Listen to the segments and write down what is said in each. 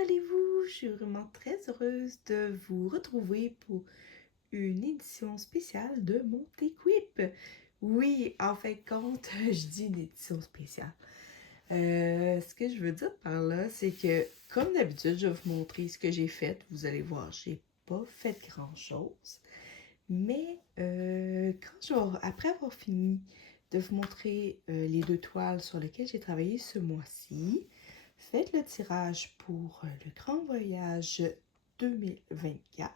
allez-vous? Je suis vraiment très heureuse de vous retrouver pour une édition spéciale de Montequip. Oui, en fin de compte, je dis une édition spéciale. Ce que je veux dire par là, c'est que, comme d'habitude, je vais vous montrer ce que j'ai fait. Vous allez voir, j'ai pas fait grand-chose. Mais après avoir fini de vous montrer les deux toiles sur lesquelles j'ai travaillé ce mois-ci, faites le tirage pour le Grand Voyage 2024.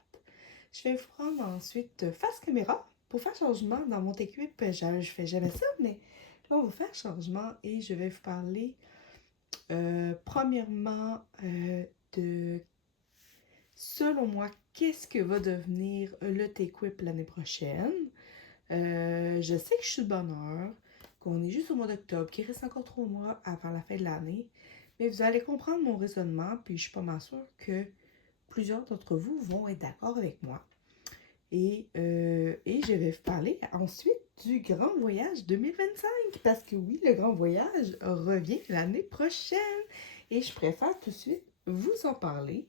Je vais vous prendre ensuite face caméra pour faire changement dans mon équipe. Je fais jamais ça, mais là, on va faire changement et je vais vous parler premièrement de, selon moi, qu'est-ce que va devenir le T-Quip l'année prochaine. Je sais que je suis de bonne heure, qu'on est juste au mois d'octobre, qu'il reste encore 3 mois avant la fin de l'année. Mais vous allez comprendre mon raisonnement, puis je suis pas mal sûre que plusieurs d'entre vous vont être d'accord avec moi. Et je vais vous parler ensuite du Grand Voyage 2025, parce que oui, le Grand Voyage revient l'année prochaine. Et je préfère tout de suite vous en parler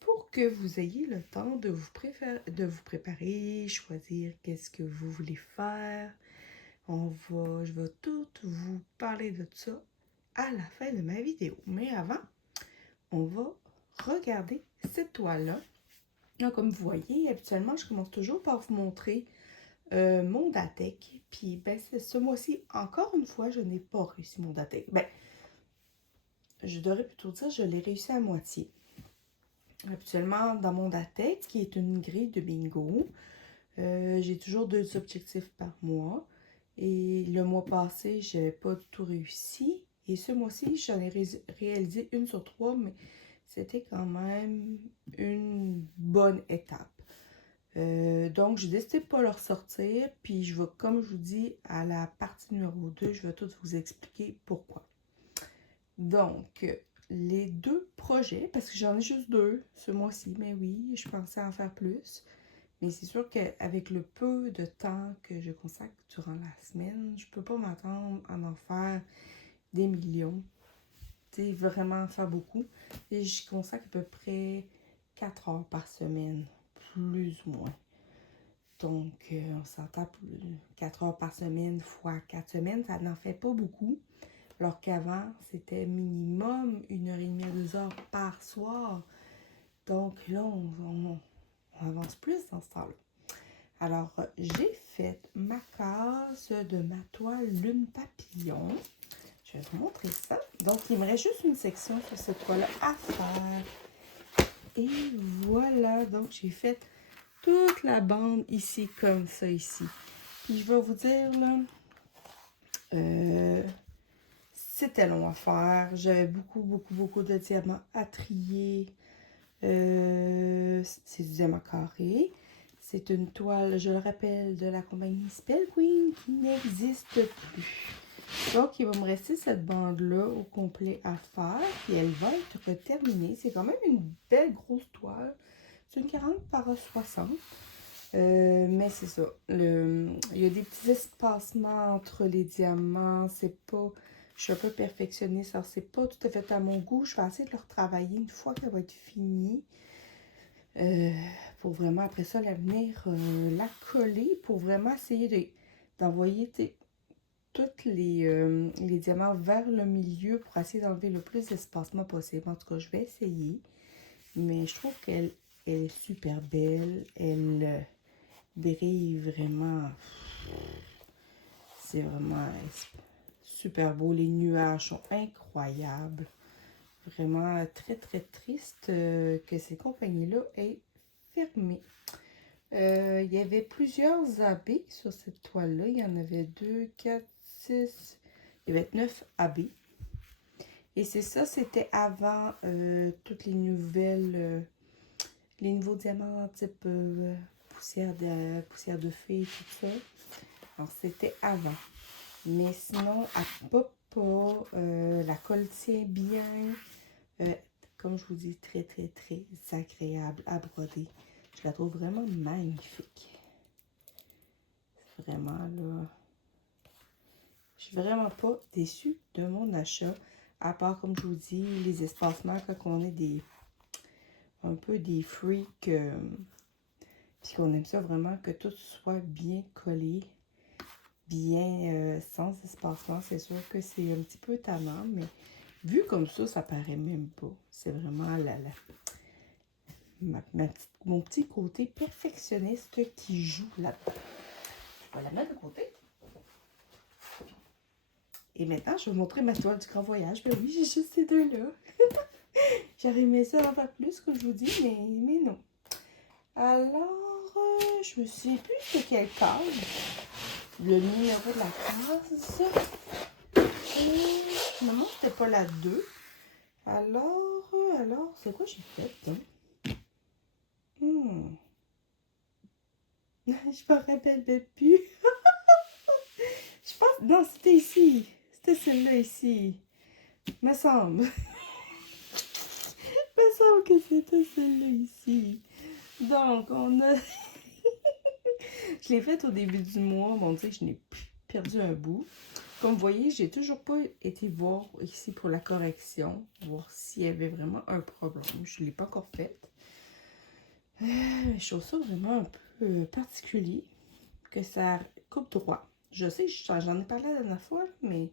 pour que vous ayez le temps de vous préparer, choisir qu'est-ce que vous voulez faire. Je vais tout vous parler de ça à la fin de ma vidéo. Mais avant, on va regarder cette toile-là. Donc, comme vous voyez, habituellement, je commence toujours par vous montrer mon Datec. Puis, ben, ce mois-ci, encore une fois, je n'ai pas réussi mon Datec. Ben, je devrais plutôt dire, je l'ai réussi à moitié. Habituellement, dans mon Datec, qui est une grille de bingo, j'ai toujours 2 objectifs par mois. Et le mois passé, je n'avais pas du tout réussi. Et ce mois-ci, j'en ai réalisé 1 sur 3, mais c'était quand même une bonne étape. Donc, j'ai décidé de ne pas le ressortir. Puis, je vais, comme je vous dis, à la partie numéro 2, je vais tout vous expliquer pourquoi. Donc, les 2 projets, parce que j'en ai juste 2 ce mois-ci, mais oui, je pensais en faire plus. Mais c'est sûr qu'avec le peu de temps que je consacre durant la semaine, je peux pas m'attendre à en faire des millions. Tu sais, vraiment faire beaucoup. Et je consacre à peu près 4 heures par semaine, plus ou moins. Donc, on s'entend pour 4 heures par semaine fois 4 semaines, ça n'en fait pas beaucoup. Alors qu'avant, c'était minimum 1h30 à 2 heures par soir. Donc là, on avance plus dans ce temps-là. Alors, j'ai fait ma case de ma toile Lune Papillon. Je vais vous montrer ça. Donc, il me reste juste une section sur cette toile à faire. Et voilà, donc j'ai fait toute la bande ici, comme ça, ici. Puis je vais vous dire, là, c'était long à faire. J'avais beaucoup de diamants à trier. C'est du diamant carré. C'est une toile, je le rappelle, de la compagnie Spell Queen qui n'existe plus. Donc, il va me rester cette bande-là au complet à faire. Puis elle va être terminée. C'est quand même une belle grosse toile. C'est une 40 par 60. Mais c'est ça. Il y a des petits espacements entre les diamants. C'est pas... Je suis un peu perfectionniste. Alors, c'est pas tout à fait à mon goût. Je vais essayer de le retravailler une fois qu'elle va être finie. Pour vraiment, après ça, l'avenir, la coller. Pour vraiment essayer d'envoyer tous les diamants vers le milieu pour essayer d'enlever le plus d'espacement possible. En tout cas, je vais essayer. Mais je trouve qu'elle est super belle. Elle brille vraiment. C'est vraiment super beau. Les nuages sont incroyables. Vraiment très triste que ces compagnies-là aient fermé. Il y avait plusieurs abbés sur cette toile-là. Il y en avait 2, 4, 6. Il y avait 9 abbés. Et c'est ça, c'était avant toutes les nouvelles, les nouveaux diamants type poussière de fée, tout ça. Alors, c'était avant. Mais sinon, elle pop pas. La colle tient bien. Comme je vous dis, très agréable à broder. Je la trouve vraiment magnifique. Vraiment, là, je suis vraiment pas déçue de mon achat. À part, comme je vous dis, les espacements quand on est des un peu des freaks. Puis qu'on aime ça vraiment que tout soit bien collé, bien sans espacement. C'est sûr que c'est un petit peu tannant, mais vu comme ça paraît même pas. C'est vraiment mon petit côté perfectionniste qui joue là-dedans. Je vais la mettre de côté. Et maintenant, je vais vous montrer ma toile du grand voyage. Ben oui, j'ai juste ces deux-là. J'aurais aimé ça en faire plus, comme je vous dis, mais non. Alors, je me souviens plus de quelle case. Le numéro de la case. Et non, c'était pas la 2. Alors, c'est quoi j'ai fait, hein? Je me rappelle même plus. Je pense, non, c'était ici. C'était celle-là ici. Me semble. Me semble que c'était celle-là ici. Donc, on a... Je l'ai faite au début du mois. Bon, tu sais, je n'ai perdu un bout. Comme vous voyez, j'ai toujours pas été voir ici pour la correction. Voir s'il y avait vraiment un problème. Je ne l'ai pas encore faite. Je trouve ça vraiment un peu particulier. Que ça coupe droit. Je sais, j'en ai parlé la dernière fois, mais...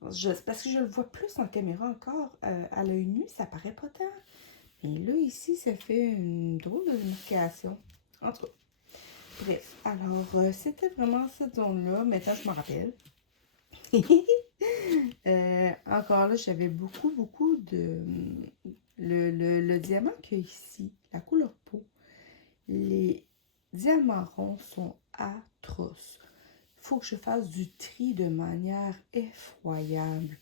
parce que je le vois plus en caméra encore. À l'œil nu, ça paraît pas tant. Mais là, ici, ça fait une drôle de marcation. En tout cas. Bref, alors, c'était vraiment cette zone-là. Maintenant, je m'en rappelle. Encore là, j'avais beaucoup de... Le diamant qu'il y a ici, la couleur peau, les diamants ronds sont atroces. Il faut que je fasse du tri de manière effroyable.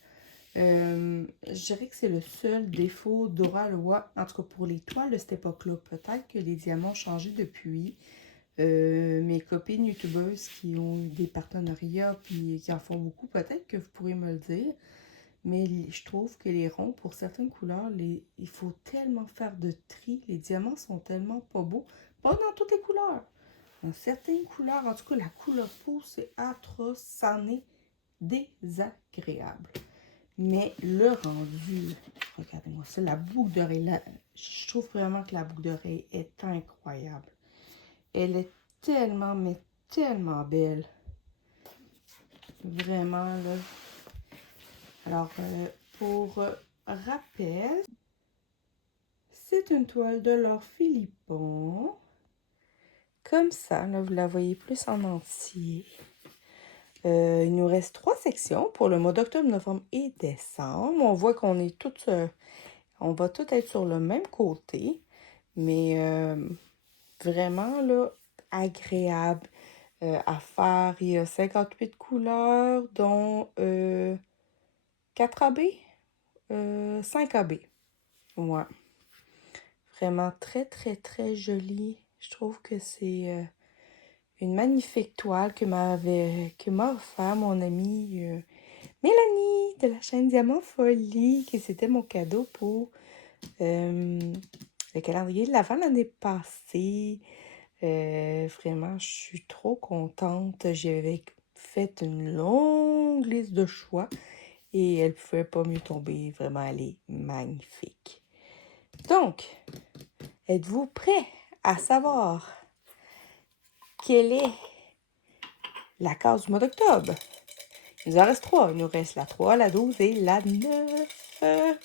Je dirais que c'est le seul défaut d'Aura Loa, en tout cas pour les toiles de cette époque-là. Peut-être que les diamants ont changé depuis. Mes copines youtubeuses qui ont des partenariats puis qui en font beaucoup, peut-être que vous pourrez me le dire. Mais je trouve que les ronds, pour certaines couleurs, il faut tellement faire de tri. Les diamants sont tellement pas beaux. Pas dans toutes les couleurs. Dans certaines couleurs, en tout cas la couleur peau, c'est atroce. C'en est désagréable. Mais le rendu, regardez-moi ça, la boucle d'oreille, je trouve vraiment que la boucle d'oreille est incroyable. Elle est tellement, mais tellement belle. Vraiment, là. Alors, pour rappel, c'est une toile de Laure Philippon. Comme ça, là, vous la voyez plus en entier. Il nous reste 3 sections pour le mois d'octobre, novembre et décembre. On voit qu'on est toutes... on va toutes être sur le même côté. Mais vraiment, là, agréable à faire. Il y a 58 couleurs, dont 4 AB, 5 AB. Ouais. Vraiment très, très, très joli. Je trouve que c'est une magnifique toile que m'a offert mon amie Mélanie de la chaîne Diamant Folie, que c'était mon cadeau pour le calendrier de l'Avent l'année passée. Vraiment, je suis trop contente. J'avais fait une longue liste de choix et elle ne pouvait pas mieux tomber. Vraiment, elle est magnifique. Donc, êtes-vous prêts à savoir quelle est la case du mois d'octobre? Il nous en reste 3. Il nous reste la 3, la 12 et la 9.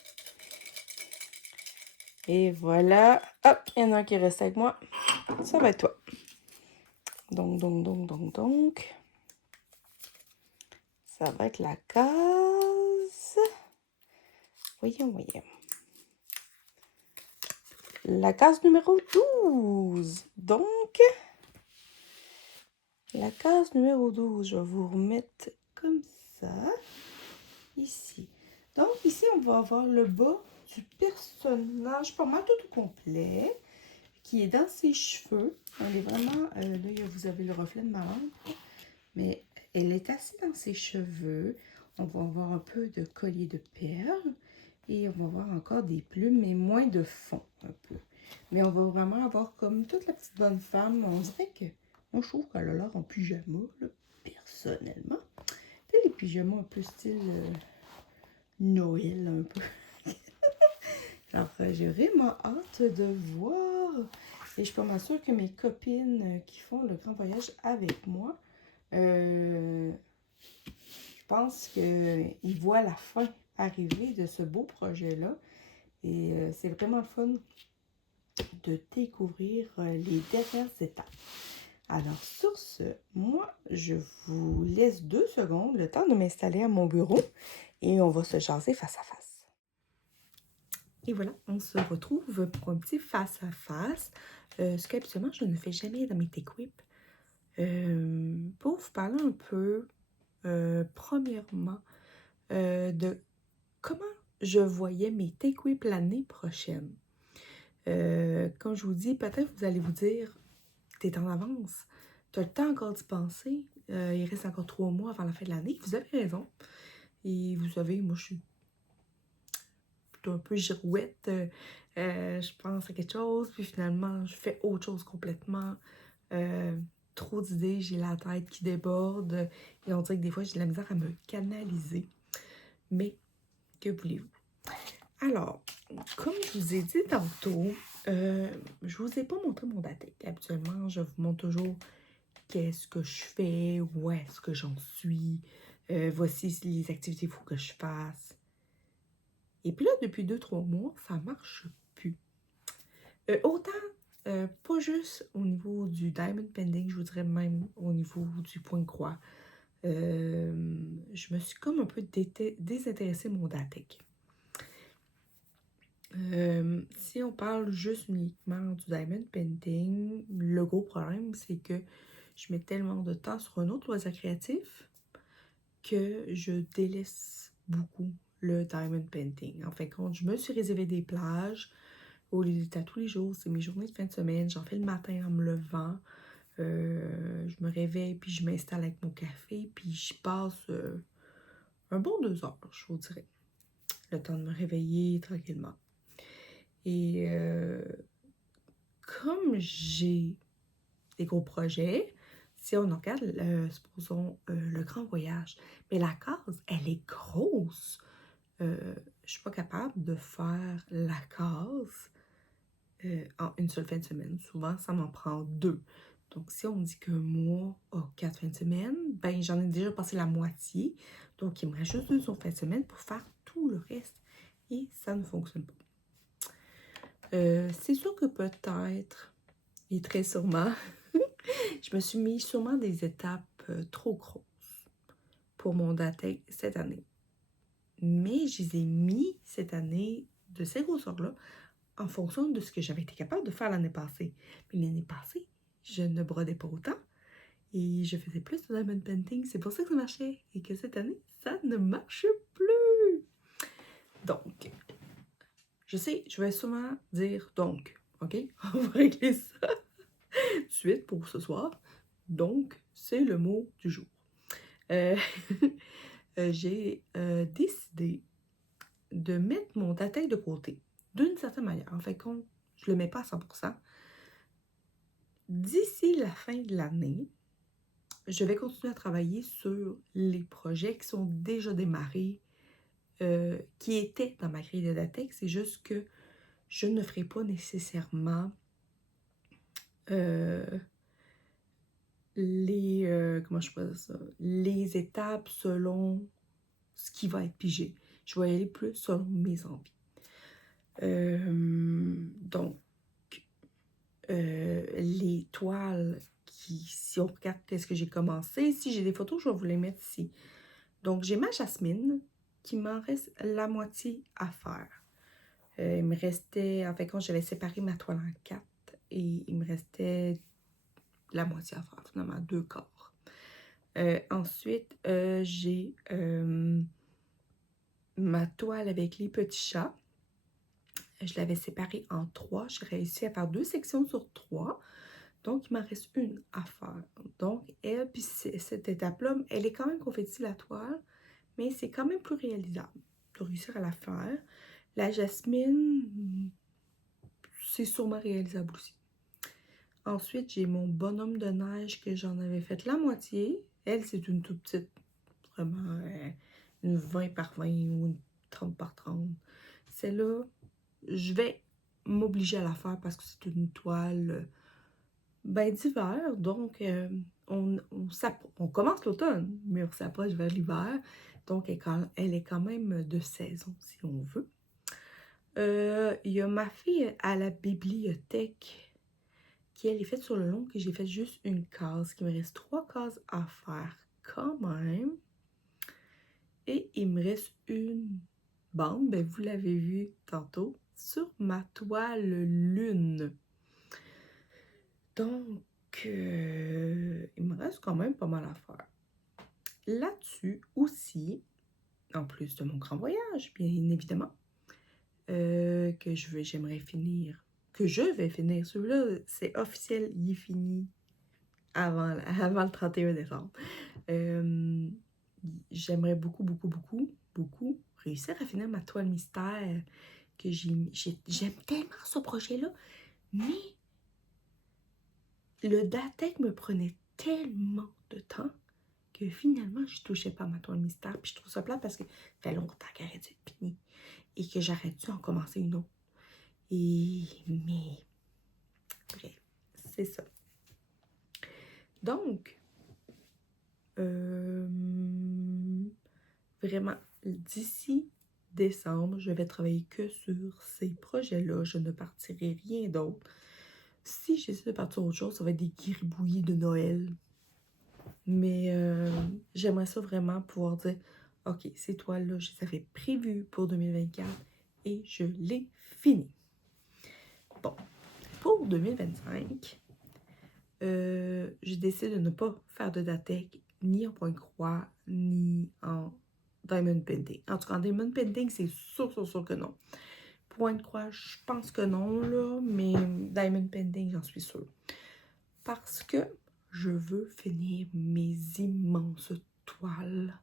Et voilà. Hop, il y en a un qui reste avec moi. Ça va être toi. Donc. Ça va être la case. Voyons. La case numéro 12. Donc, la case numéro 12, je vais vous remettre comme ça. Ici. Donc, ici, on va avoir le bas du personnage, pas mal tout au complet, qui est dans ses cheveux. Elle est vraiment, là, vous avez le reflet de ma lampe, mais elle est assise dans ses cheveux. On va avoir un peu de collier de perles et on va avoir encore des plumes, mais moins de fond, un peu. Mais on va vraiment avoir comme toute la petite bonne femme. On dirait que, moi, je trouve qu'elle a l'air en pyjama, là, personnellement. Tu sais, les pyjamas un peu style Noël, un peu. Alors, j'ai vraiment hâte de voir. Et je suis pas mal sûre que mes copines qui font le grand voyage avec moi, je pense qu'ils voient la fin arriver de ce beau projet-là. Et c'est vraiment le fun de découvrir les dernières étapes. Alors, sur ce, moi, je vous laisse 2 secondes, le temps de m'installer à mon bureau et on va se jaser face à face. Et voilà, on se retrouve pour un petit face-à-face, ce qu'habituellement je ne fais jamais dans mes TechWhip. Pour vous parler un peu, premièrement, de comment je voyais mes TechWhip l'année prochaine. Comme je vous dis, peut-être vous allez vous dire, t'es en avance, tu as le temps encore d'y penser, il reste encore 3 mois avant la fin de l'année. Vous avez raison. Et vous savez, moi je suis plutôt un peu girouette. Je pense à quelque chose, puis finalement, je fais autre chose complètement. Trop d'idées, j'ai la tête qui déborde. Et on dirait que des fois, j'ai de la misère à me canaliser. Mais, que voulez-vous? Alors, comme je vous ai dit tantôt, je vous ai pas montré mon datek. Habituellement, je vous montre toujours qu'est-ce que je fais, où est-ce que j'en suis. Voici les activités qu'il faut que je fasse. Et puis là, depuis 2-3 mois, ça marche plus. Autant, pas juste au niveau du diamond pending, je vous dirais même au niveau du point de croix. Je me suis comme un peu désintéressée de mon datek. Si on parle juste uniquement du diamond painting, le gros problème, c'est que je mets tellement de temps sur un autre loisir créatif que je délaisse beaucoup le diamond painting. En fin de compte, je me suis réservé des plages au lieu d'être à tous les jours. C'est mes journées de fin de semaine. J'en fais le matin en me levant. Je me réveille, puis je m'installe avec mon café, puis je passe un bon 2 heures, je vous dirais. Le temps de me réveiller tranquillement. Et comme j'ai des gros projets, si on regarde, supposons, le grand voyage, mais la case, elle est grosse. Je suis pas capable de faire la case en une seule fin de semaine. Souvent, ça m'en prend 2. Donc, si on me dit qu'un mois a 4 fins de semaine, ben j'en ai déjà passé la moitié. Donc, il me reste juste 2 autres fins de semaine pour faire tout le reste. Et ça ne fonctionne pas. C'est sûr que peut-être, et très sûrement, je me suis mis sûrement des étapes trop grosses pour mon datek cette année. Mais je les ai mis cette année de ces grosseurs-là en fonction de ce que j'avais été capable de faire l'année passée. Mais l'année passée, je ne brodais pas autant et je faisais plus de diamond painting. C'est pour ça que ça marchait. Et que cette année, ça ne marche plus. Donc, je sais, je vais sûrement dire donc. OK? On va régler ça tout de suite pour ce soir. Donc, c'est le mot du jour. J'ai décidé de mettre mon datek de côté. D'une certaine manière. En fait, je ne le mets pas à 100%. D'ici la fin de l'année, je vais continuer à travailler sur les projets qui sont déjà démarrés, qui étaient dans ma grille de datek. C'est juste que je ne ferai pas nécessairement comment je peux dire ça? Les étapes selon ce qui va être pigé. Je vais y aller plus selon mes envies. Donc, les toiles si on regarde qu'est-ce que j'ai commencé, si j'ai des photos, je vais vous les mettre ici. Donc, j'ai ma jasmine qui m'en reste la moitié à faire. Il me restait, en fait, quand j'avais séparé ma toile en 4 et il me restait la moitié à faire, finalement, 2 quarts. Ensuite, j'ai ma toile avec les petits chats. Je l'avais séparée en 3. J'ai réussi à faire 2 sections sur 3. Donc, il m'en reste une à faire. Donc, puis cette étape-là, elle est quand même confetti la toile, mais c'est quand même plus réalisable de réussir à la faire. La jasmine, c'est sûrement réalisable aussi. Ensuite, j'ai mon bonhomme de neige que j'en avais fait la moitié. Elle, c'est une toute petite, vraiment une 20 par 20 ou une 30 par 30. Celle-là, je vais m'obliger à la faire parce que c'est une toile d'hiver. Donc, on commence l'automne, mais on s'approche vers l'hiver. Donc, elle est quand même de saison, si on veut. Il y a ma fille à la bibliothèque qui, elle, est faite sur le long, que j'ai fait juste une case, qui me reste 3 cases à faire quand même. Et il me reste une bande, ben vous l'avez vu tantôt, sur ma toile lune. Donc, il me reste quand même pas mal à faire. Là-dessus aussi, en plus de mon grand voyage, bien évidemment, que j'aimerais finir, que je vais finir. Celui-là, c'est officiel, il est fini avant le 31 décembre. J'aimerais beaucoup réussir à finir ma toile mystère, que j'aime tellement ce projet-là, mais le DATEC me prenait tellement de temps que finalement, je touchais pas à ma toile mystère. Puis je trouve ça plate parce que ça fait longtemps qu'elle aurait dû être finie et que j'aurais dû en commencer une autre. Mais, bref, c'est ça. Donc, vraiment, d'ici décembre, je vais travailler que sur ces projets-là. Je ne partirai rien d'autre. Si j'essaie de partir autre chose, ça va être des gribouillis de Noël. Mais j'aimerais ça vraiment pouvoir dire, OK, ces toiles-là, je les avais prévues pour 2024 et je l'ai fini. Bon, pour 2025, je décide de ne pas faire de DATEC ni en point de croix, ni en diamond painting. En tout cas, en diamond painting, c'est sûr que non. Point de croix, je pense que non, là, mais diamond painting, j'en suis sûre. Parce que je veux finir mes immenses toiles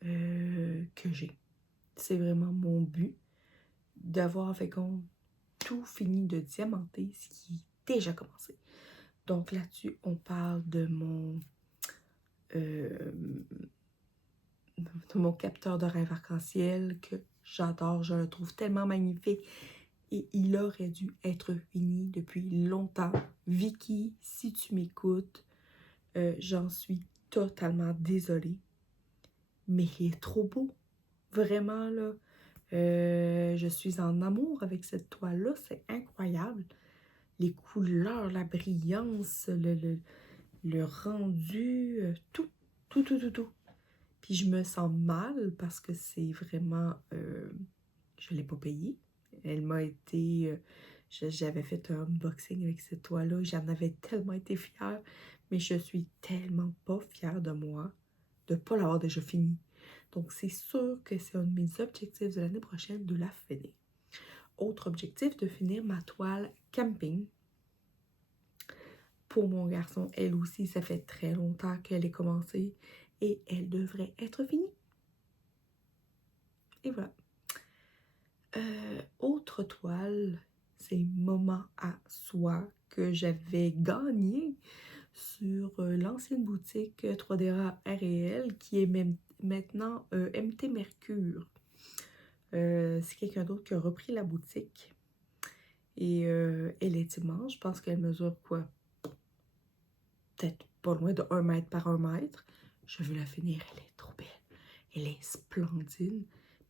que j'ai. C'est vraiment mon but d'avoir, fait qu'on tout fini de diamanter, ce qui est déjà commencé. Donc là-dessus, on parle de mon capteur de rêve arc-en-ciel que j'adore, je le trouve tellement magnifique et il aurait dû être fini depuis longtemps. Vicky, si tu m'écoutes, j'en suis totalement désolée, mais il est trop beau. Vraiment, là, je suis en amour avec cette toile-là, c'est incroyable. Les couleurs, la brillance, le rendu, tout. Puis je me sens mal parce que c'est vraiment... je ne l'ai pas payée. Elle m'a été... j'avais fait un unboxing avec cette toile-là. J'en avais tellement été fière. Mais je suis tellement pas fière de moi de ne pas l'avoir déjà fini. Donc c'est sûr que c'est un de mes objectifs de l'année prochaine de la finir. Autre objectif, de finir ma toile camping. Pour mon garçon, elle aussi, ça fait très longtemps qu'elle est commencée et elle devrait être finie. Et voilà. Autre toile, c'est Moment à soi que j'avais gagné sur l'ancienne boutique 3D RL qui est même maintenant MT Mercure. C'est quelqu'un d'autre qui a repris la boutique. Et elle est immense. Je pense qu'elle mesure quoi? Peut-être pas loin de 1 mètre par 1 mètre. Je veux la finir. Elle est trop belle. Elle est splendide.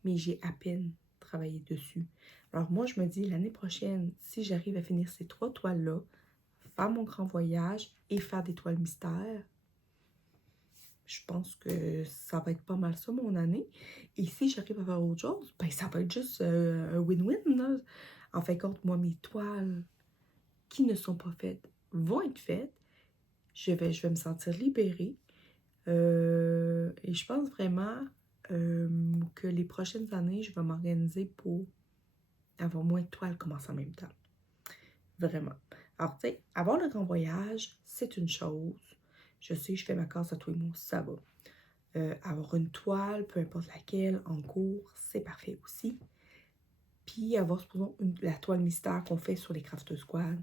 Mais j'ai à peine travaillé dessus. Alors moi, je me dis, l'année prochaine, si j'arrive à finir ces 3 toiles-là, faire mon grand voyage et faire des toiles mystères, je pense que ça va être pas mal ça, mon année. Et si j'arrive à faire autre chose, ben ça va être juste un win-win. En fin de compte, moi, mes toiles qui ne sont pas faites vont être faites. Je vais me sentir libérée. Et je pense vraiment que les prochaines années, je vais m'organiser pour avoir moins de toiles commencer en même temps. Vraiment. Alors, tu sais, avoir le grand voyage, c'est une chose. Je sais, je fais ma case à tous les mois, ça va. Avoir une toile, peu importe laquelle, en cours, c'est parfait aussi. Puis avoir, supposons, la toile mystère qu'on fait sur les Craft Squad,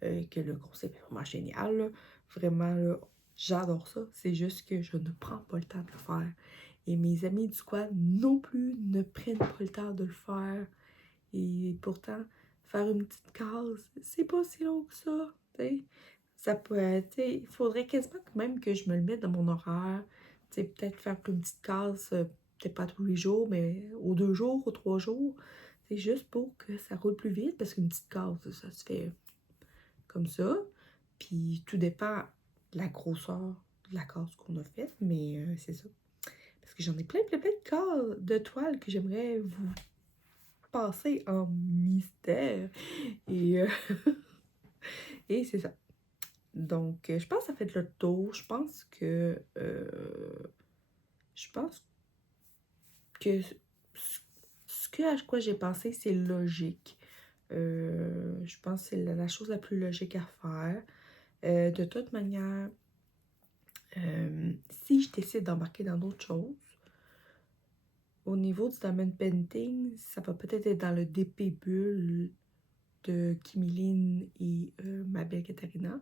que le concept est vraiment génial. Là. Vraiment, là, j'adore ça. C'est juste que je ne prends pas le temps de le faire. Et mes amis du squad non plus ne prennent pas le temps de le faire. Et pourtant, faire une petite case, c'est pas si long que ça, tu sais. Ça peut être, il faudrait quasiment même que je me le mette dans mon horaire. Tu sais, peut-être faire une petite case, peut-être pas tous les jours, mais aux 2 jours, aux 3 jours. C'est juste pour que ça roule plus vite, parce qu'une petite case, ça se fait comme ça. Puis tout dépend de la grosseur de la case qu'on a faite, mais c'est ça. Parce que j'en ai plein de cases de toiles que j'aimerais vous passer en mystère. Et, et c'est ça. Donc, je pense que ça fait le tour. Je pense que ce que à quoi j'ai pensé, c'est logique. Je pense que c'est la chose la plus logique à faire. De toute manière, si je décide d'embarquer dans d'autres choses, au niveau du diamond painting, ça va peut-être être dans le DP Bulle de Kimiline et ma belle Katharina.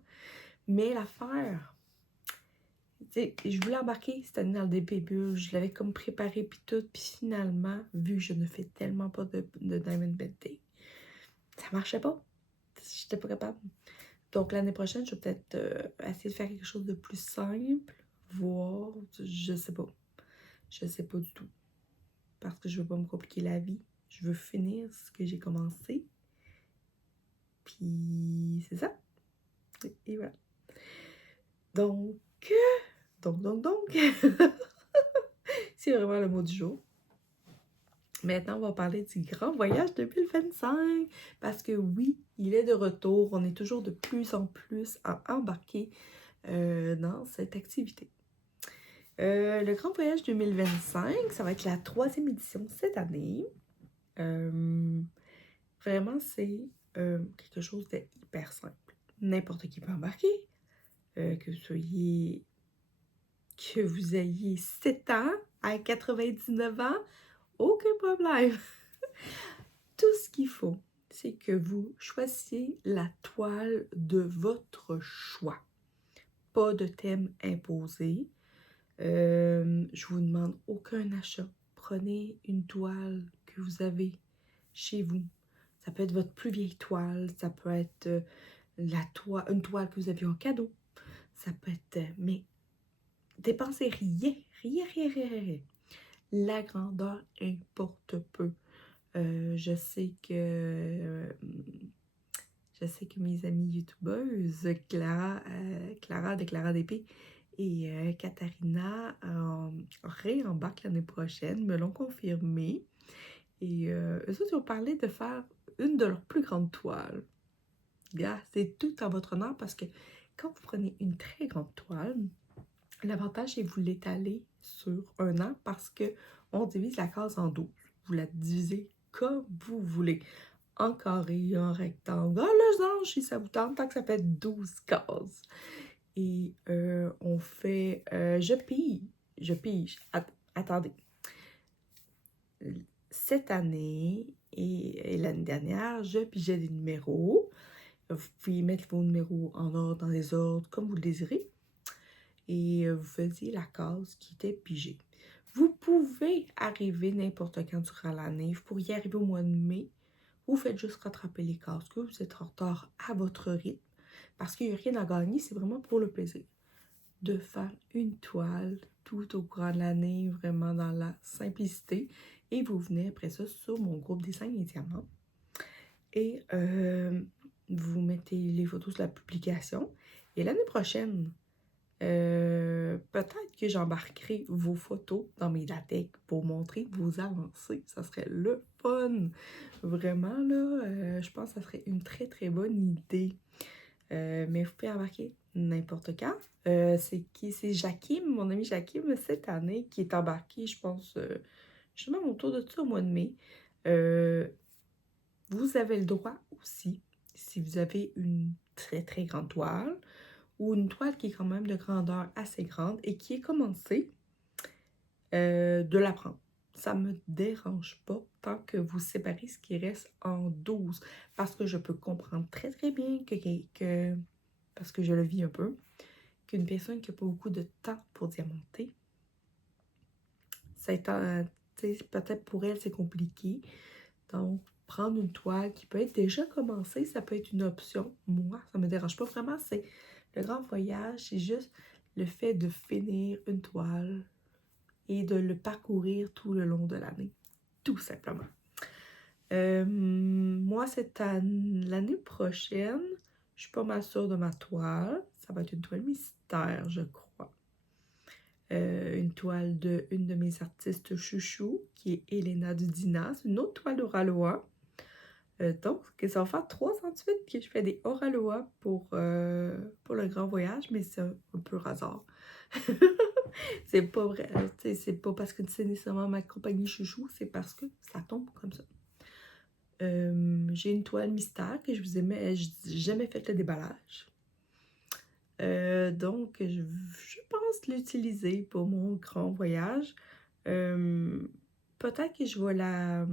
Mais l'affaire, tu sais, je voulais embarquer cette année dans le DP Bulle, je l'avais comme préparé puis tout, puis finalement, vu que je ne fais tellement pas de diamond painting, ça marchait pas. J'étais pas capable. Donc l'année prochaine, je vais peut-être essayer de faire quelque chose de plus simple, voir, je sais pas. Je sais pas du tout. Parce que je veux pas me compliquer la vie. Je veux finir ce que j'ai commencé. Puis c'est ça. Et voilà. Donc, c'est vraiment le mot du jour. Maintenant, on va parler du grand voyage 2025. Parce que oui, il est de retour. On est toujours de plus en plus à embarquer dans cette activité. Le grand voyage 2025, ça va être la 3e édition cette année. Vraiment, c'est quelque chose de hyper simple. N'importe qui peut embarquer. Que vous ayez 7 ans à 99 ans, aucun problème. Tout ce qu'il faut, c'est que vous choisissiez la toile de votre choix. Pas de thème imposé. Je vous demande aucun achat. Prenez une toile que vous avez chez vous. Ça peut être votre plus vieille toile, ça peut être une toile que vous avez en cadeau. Ça peut être... mais dépensez rien, rien. La grandeur importe peu. Je sais que mes amies youtubeuses, Clara de Clara d'Épée et Katharina réembarquent l'année prochaine, me l'ont confirmé. Et eux autres ont parlé de faire une de leurs plus grandes toiles. Gars, c'est tout en votre honneur parce que quand vous prenez une très grande toile, l'avantage c'est que vous l'étalez sur un an parce que on divise la case en 12. Vous la divisez comme vous voulez. En carré, en rectangle, en losange si ça vous tente, tant que ça fait 12 cases. Et on fait... je pige. Attendez. Cette année et l'année dernière, je pigeais des numéros. Vous pouvez mettre vos numéros en ordre, dans les ordres, comme vous le désirez. Et vous faisiez la case qui était pigée. Vous pouvez arriver n'importe quand durant l'année. Vous pourriez arriver au mois de mai. Vous faites juste rattraper les cases que vous êtes en retard à votre rythme. Parce qu'il n'y a rien à gagner, c'est vraiment pour le plaisir. De faire une toile tout au courant de l'année, vraiment dans la simplicité. Et vous venez après ça sur mon groupe Design et Diamant. Et vous mettez les photos sur la publication. Et l'année prochaine, peut-être que j'embarquerai vos photos dans mes latex pour montrer vos avancées. Ça serait le fun. Vraiment, là, je pense que ça serait une très, très bonne idée. Mais vous pouvez embarquer n'importe quand. C'est Jakim, mon ami Jakim, cette année, qui est embarqué, je pense, justement autour de ça au mois de mai. Vous avez le droit aussi, si vous avez une très, très grande toile, ou une toile qui est quand même de grandeur assez grande et qui est commencée, de la prendre. Ça me dérange pas tant que vous séparez ce qui reste en 12. Parce que je peux comprendre très très bien que parce que je le vis un peu, qu'une personne qui n'a pas beaucoup de temps pour diamanter, peut-être pour elle c'est compliqué. Donc prendre une toile qui peut être déjà commencée, ça peut être une option. Moi, ça me dérange pas vraiment. C'est le grand voyage, c'est juste le fait de finir une toile et de le parcourir tout le long de l'année. Tout simplement. Moi, l'année prochaine, je suis pas mal sûre de ma toile. Ça va être une toile mystère, je crois. Une toile de une de mes artistes chouchou, qui est Elena Dudina. C'est une autre toile d'Oraloa. Donc, ça va faire 3 ans de suite que je fais des Oraloa pour le grand voyage, mais c'est un peu hasard. C'est pas vrai, c'est pas parce que c'est nécessairement ma compagnie chouchou, c'est parce que ça tombe comme ça. J'ai une toile mystère que je vous ai jamais fait le déballage. Donc, je pense l'utiliser pour mon grand voyage. Peut-être que je vais la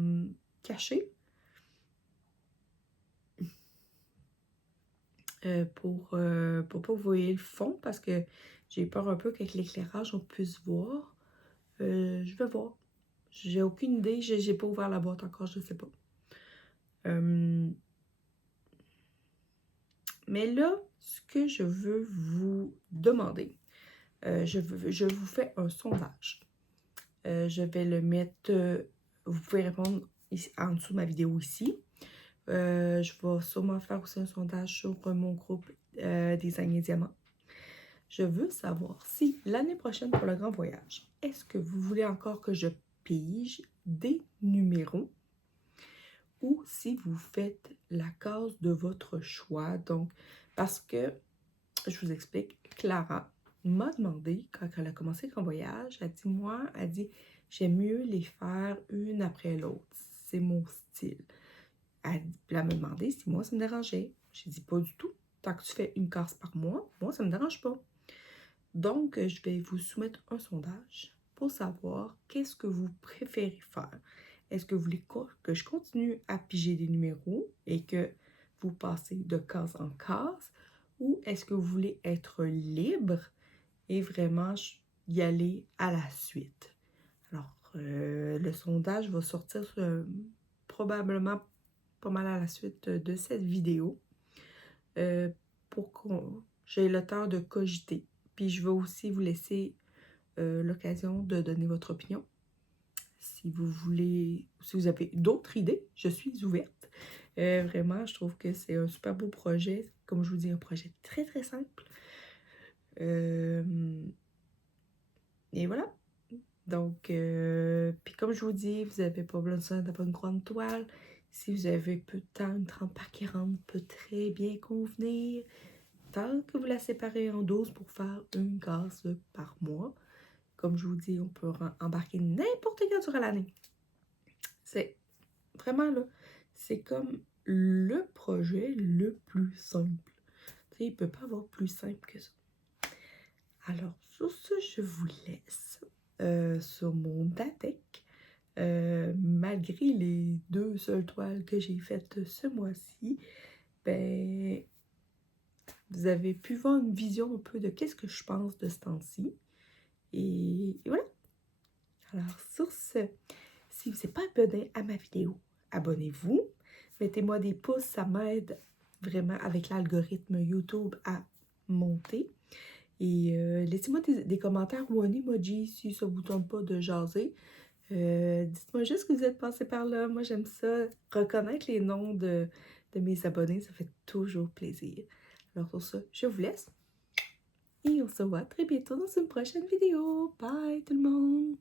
cacher pour pas que vous voyez le fond parce que j'ai peur un peu qu'avec l'éclairage, on puisse voir. Je vais voir. J'ai aucune idée. J'ai pas ouvert la boîte encore, je sais pas. Mais là, ce que je veux vous demander, je vous fais un sondage. Je vais le mettre, vous pouvez répondre ici, en dessous de ma vidéo ici. Je vais sûrement faire aussi un sondage sur mon groupe Design et Diamants. Je veux savoir si l'année prochaine pour le grand voyage, est-ce que vous voulez encore que je pige des numéros ou si vous faites la case de votre choix. Donc, parce que, je vous explique, Clara m'a demandé, quand elle a commencé le grand voyage, elle dit, j'aime mieux les faire une après l'autre. C'est mon style. Elle m'a demandé si moi, ça me dérangeait. J'ai dit, pas du tout. Tant que tu fais une case par mois, moi, ça me dérange pas. Donc, je vais vous soumettre un sondage pour savoir qu'est-ce que vous préférez faire. Est-ce que vous voulez que je continue à piger des numéros et que vous passez de case en case ou est-ce que vous voulez être libre et vraiment y aller à la suite? Alors, le sondage va sortir probablement pas mal à la suite de cette vidéo pour que j'ai le temps de cogiter. Puis je vais aussi vous laisser l'occasion de donner votre opinion. Si vous voulez, si vous avez d'autres idées, je suis ouverte. Vraiment, je trouve que c'est un super beau projet. Comme je vous dis, un projet très très simple. Et voilà. Donc, puis comme je vous dis, vous n'avez pas besoin d'avoir une grande toile. Si vous avez peu de temps, une 30 par 40 peut très bien convenir. Tant que vous la séparez en 12 pour faire une case par mois. Comme je vous dis, on peut embarquer n'importe quand durant l'année. C'est vraiment là, c'est comme le projet le plus simple. Tu sais, il ne peut pas avoir plus simple que ça. Alors, sur ce, je vous laisse sur mon Datek. Malgré les 2 seules toiles que j'ai faites ce mois-ci, ben, vous avez pu voir une vision un peu de qu'est-ce que je pense de ce temps-ci. Et voilà. Alors, sur ce, si vous n'êtes pas abonné à ma vidéo, abonnez-vous. Mettez-moi des pouces, ça m'aide vraiment avec l'algorithme YouTube à monter. Et laissez-moi des commentaires ou un emoji si ça ne vous tente pas de jaser. Dites-moi juste que vous êtes passé par là. Moi, j'aime ça. Reconnaître les noms de mes abonnés, ça fait toujours plaisir. Alors sur ça, je vous laisse. Et on se voit très bientôt dans une prochaine vidéo. Bye tout le monde!